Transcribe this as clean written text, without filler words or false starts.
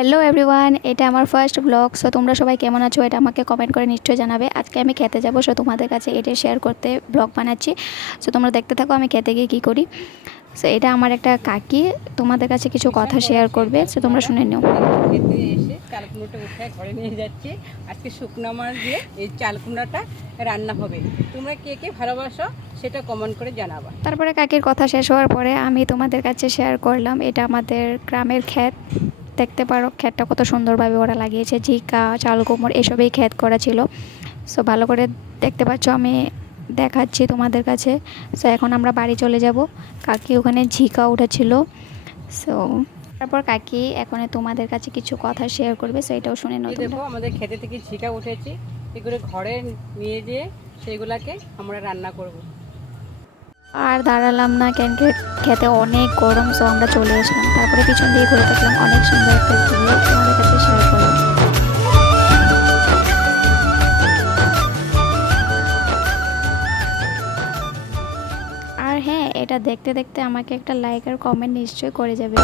Hello everyone, এটা আমার first blog. So তোমরা সবাই কেমন আছো এটা আমাকে কমেন্ট করে নিশ্চয়ই জানাবে। আজকে আমি খেতে যাবো, সো তোমাদের কাছে এটা শেয়ার করতে ব্লগ বানাচ্ছি। সো তোমরা দেখতে থাকো আমি খেতে গিয়ে কী করি। সো এটা আমার একটা কাকি তোমাদের কাছে কিছু কথা বিশাল বড় শেয়ার সেই করবে, সো তোমরা চালকুনাটা শুনে নিও। খেতে এসে চালকুনোটা উঠায় ঘরে নিয়ে যাচ্ছে। আজকে শুকনো মাছ দিয়ে এই চালকুনাটা রান্না হবে। তোমরা কে কে ভালোবাসো সেটা কমেন্ট করে জানাবা। তারপরে কাকির কথা শেষ হওয়ার পরে আমি তোমাদের কাছে শেয়ার করলাম এটা আমাদের গ্রামের ক্ষেত। দেখতে পারো ক্ষেতটা কত সুন্দরভাবে ওরা লাগিয়েছে, ঝিকা, চাল কুমড় এসবই ক্ষেত করা ছিল। সো ভালো করে দেখতে পাচ্ছ, আমি দেখাচ্ছি তোমাদের কাছে। সো এখন আমরা বাড়ি চলে যাব। কাকি ওখানে ঝিকা উঠেছিল। সো তারপর কাকি এখন তোমাদের কাছে কিছু কথা শেয়ার করবে, সো এটাও শুনে নাও এই তোমরা। দেখো আমাদের খেতে থেকে ঝিকা উঠেছে, এগুলো ঘরে নিয়ে যেয়ে সেইগুলাকে আমরা রান্না করব। আর দাঁড়ালাম না, কেন খেতে অনেক গরম। সো আমরা চলে আসলাম, তারপরে পিছন দিয়ে ঘুরে দেখলাম অনেক সুন্দর একটা ভিউ তোমাদের কাছে শেয়ার করলাম। আর হ্যাঁ, এটা দেখতে দেখতে আমাকে একটা লাইক আর কমেন্ট নিশ্চয়ই করে যাবে।